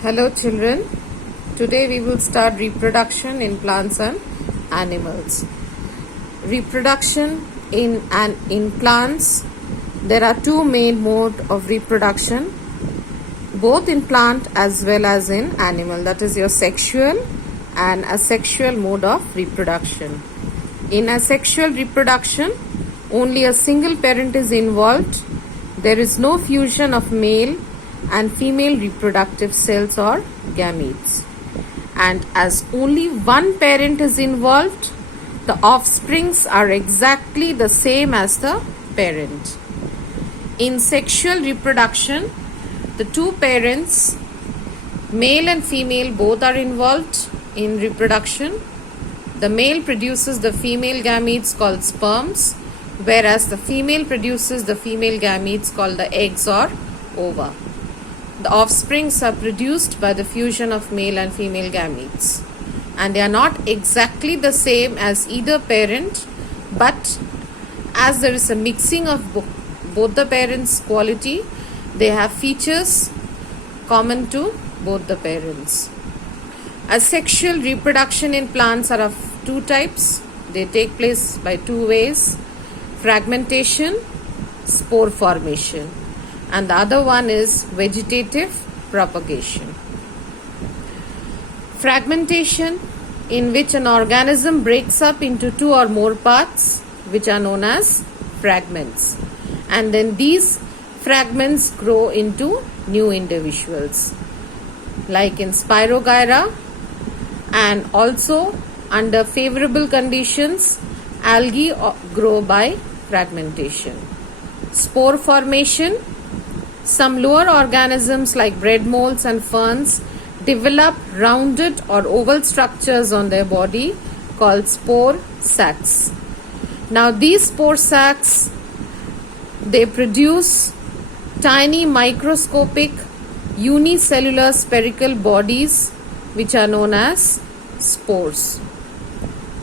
Hello children, today we will start reproduction in plants and animals. Reproduction in plants, there are two main modes of reproduction, both in plant as well as in animal, that is your sexual and asexual mode of reproduction. In asexual reproduction, only a single parent is involved. There is no fusion of male and female reproductive cells or gametes. And as only one parent is involved, the offsprings are exactly the same as the parent. In sexual reproduction, the two parents, male and female, both are involved in reproduction. The male produces the female gametes called sperms, whereas the female produces the female gametes called the eggs or ova. The offsprings are produced by the fusion of male and female gametes, and they are not exactly the same as either parent, but as there is a mixing of both the parents' quality, they have features common to both the parents. Asexual reproduction in plants are of two types. They take place by two ways: fragmentation, spore formation, and the other one is vegetative propagation. Fragmentation, in which an organism breaks up into two or more parts, which are known as fragments, and then these fragments grow into new individuals, like in Spirogyra, and also under favorable conditions, algae grow by fragmentation. Spore formation, some lower organisms like bread molds and ferns develop rounded or oval structures on their body called spore sacs. Now these spore sacs, they produce tiny microscopic unicellular spherical bodies which are known as spores.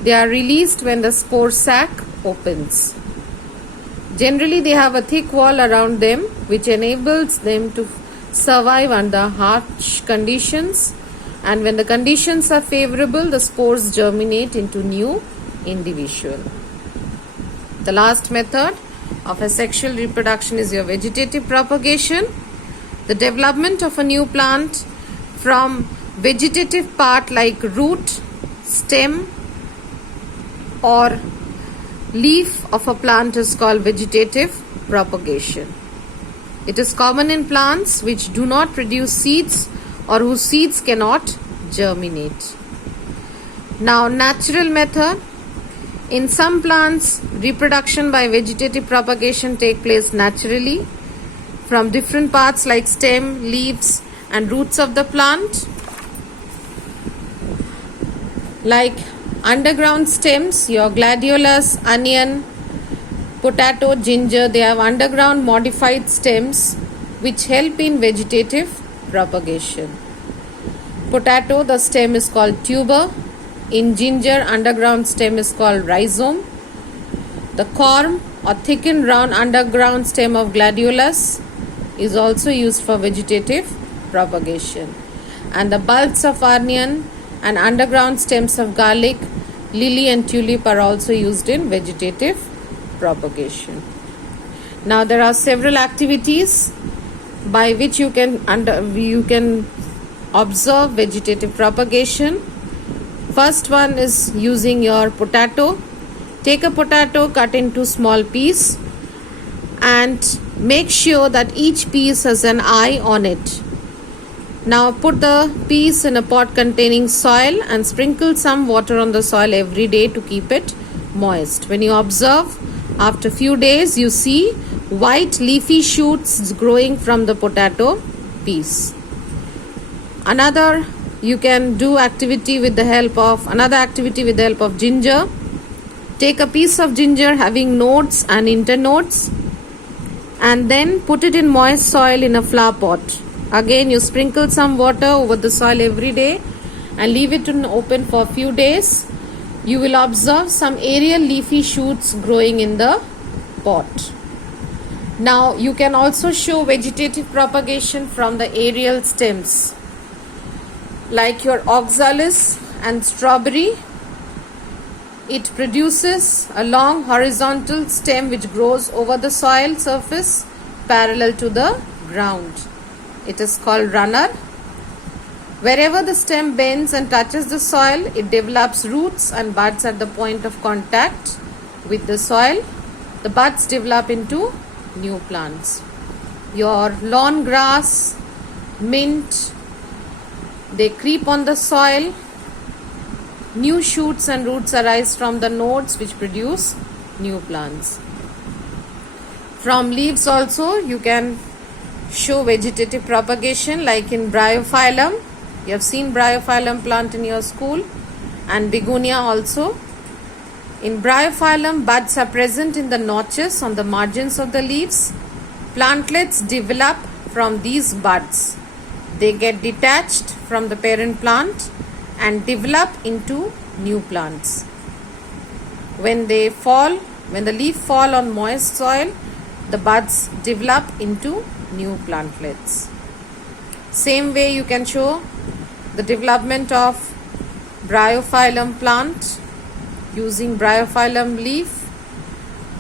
They are released when the spore sac opens. Generally, they have a thick wall around them which enables them to survive under harsh conditions, and when the conditions are favorable, the spores germinate into new individual. The last method of asexual reproduction is your vegetative propagation. The development of a new plant from vegetative part like root, stem or leaf of a plant is called vegetative propagation. It is common in plants which do not produce seeds or whose seeds cannot germinate. Now, natural method. In some plants, reproduction by vegetative propagation take place naturally from different parts like stem, leaves and roots of the plant. Like underground stems, your gladiolus, onion, potato, ginger, they have underground modified stems which help in vegetative propagation. Potato, the stem is called tuber. In ginger, underground stem is called rhizome. The corm or thickened round underground stem of gladiolus is also used for vegetative propagation. And the bulbs of onion and underground stems of garlic, lily and tulip are also used in vegetative propagation. Now there are several activities by which you can observe vegetative propagation. First one is using your potato. Take a potato, cut into small pieces and make sure that each piece has an eye on it. Now put the piece in a pot containing soil and sprinkle some water on the soil every day to keep it moist. When you observe, after few days you see white leafy shoots growing from the potato piece. You can do another activity with the help of ginger. Take a piece of ginger having nodes and internodes and then put it in moist soil in a flower pot. Again, you sprinkle some water over the soil every day and leave it open for a few days. You will observe some aerial leafy shoots growing in the pot. Now you can also show vegetative propagation from the aerial stems. like your oxalis and strawberry. It produces a long horizontal stem which grows over the soil surface parallel to the ground. It is called runner. Wherever the stem bends and touches the soil, it develops roots and buds at the point of contact with the soil. The buds develop into new plants. Your lawn grass, mint, they creep on the soil. New shoots and roots arise from the nodes which produce new plants. From leaves also you can show vegetative propagation, like in Bryophyllum. You have seen Bryophyllum plant in your school, and Begonia also. In Bryophyllum, buds are present in the notches on the margins of the leaves. Plantlets develop from these buds. They get detached from the parent plant and develop into new plants. When the leaf fall on moist soil, the buds develop into new plantlets. Same way you can show the development of Bryophyllum plant using Bryophyllum leaf.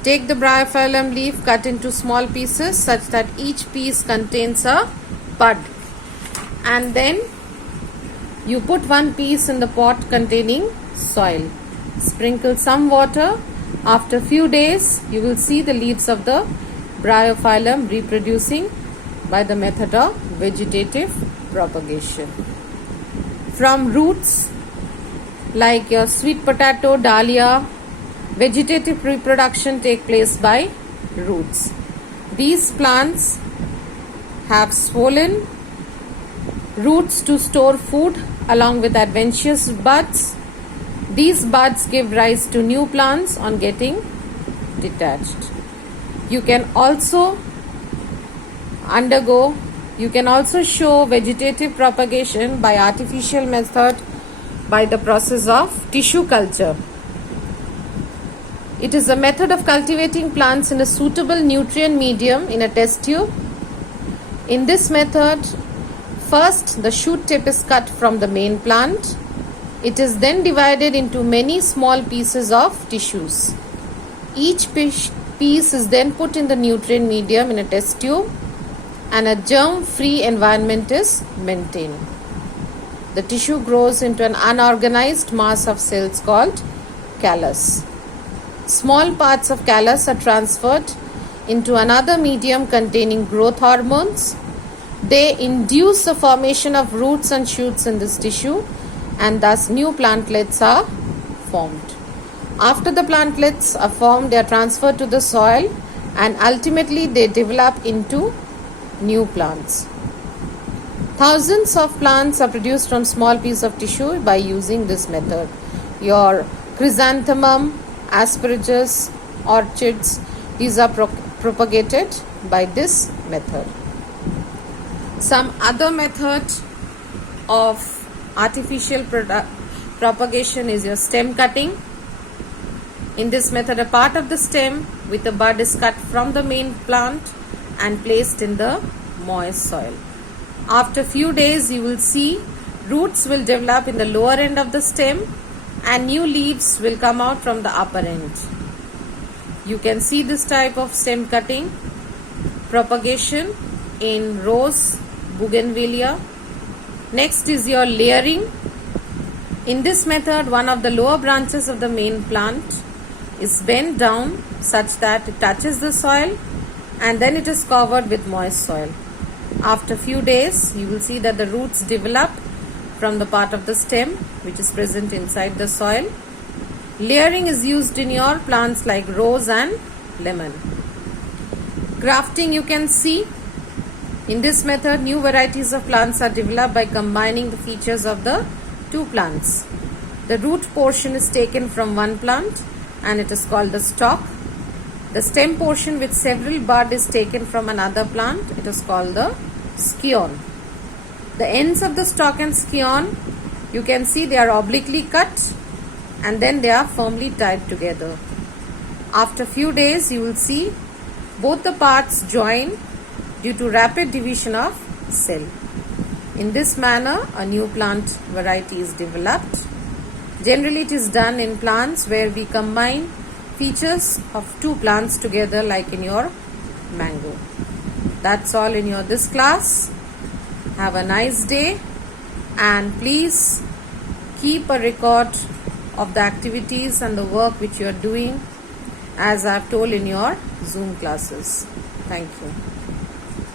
Take the Bryophyllum leaf, cut into small pieces such that each piece contains a bud, and then you put one piece in the pot containing soil. Sprinkle some water. After few days, you will see the leaves of the Bryophyllum reproducing by the method of vegetative propagation. From roots, like your sweet potato, dahlia, vegetative reproduction take place by roots. These plants have swollen roots to store food along with adventitious buds. These buds give rise to new plants on getting detached. You can also show vegetative propagation by artificial method by the process of tissue culture. It is a method of cultivating plants in a suitable nutrient medium in a test tube. In this method, first the shoot tip is cut from the main plant. It is then divided into many small pieces of tissues. Each piece is then put in the nutrient medium in a test tube, and a germ-free environment is maintained. The tissue grows into an unorganized mass of cells called callus. Small parts of callus are transferred into another medium containing growth hormones. They induce the formation of roots and shoots in this tissue, and thus new plantlets are formed. After the plantlets are formed, they are transferred to the soil, and ultimately they develop into new plants. Thousands of plants are produced from small piece of tissue by using this method. Your chrysanthemum, asparagus, orchids, these are propagated by this method. Some other method of artificial propagation is your stem cutting. In this method, a part of the stem with a bud is cut from the main plant and placed in the moist soil. After few days, you will see roots will develop in the lower end of the stem and new leaves will come out from the upper end. You can see this type of stem cutting propagation in rose, bougainvillea. Next is your layering. In this method, one of the lower branches of the main plant is bent down such that it touches the soil, and then it is covered with moist soil. After few days, you will see that the roots develop from the part of the stem which is present inside the soil. Layering is used in your plants like rose and lemon. Grafting, you can see. In this method, new varieties of plants are developed by combining the features of the two plants. The root portion is taken from one plant and it is called the stalk. The stem portion with several buds is taken from another plant. It is called the scion. The ends of the stalk and scion, you can see they are obliquely cut and then they are firmly tied together. After few days, you will see both the parts join due to rapid division of cell. In this manner, a new plant variety is developed. Generally, it is done in plants where we combine features of two plants together, like in your mango. That's all in your this class. Have a nice day, and please keep a record of the activities and the work which you are doing, as I have told in your Zoom classes. Thank you.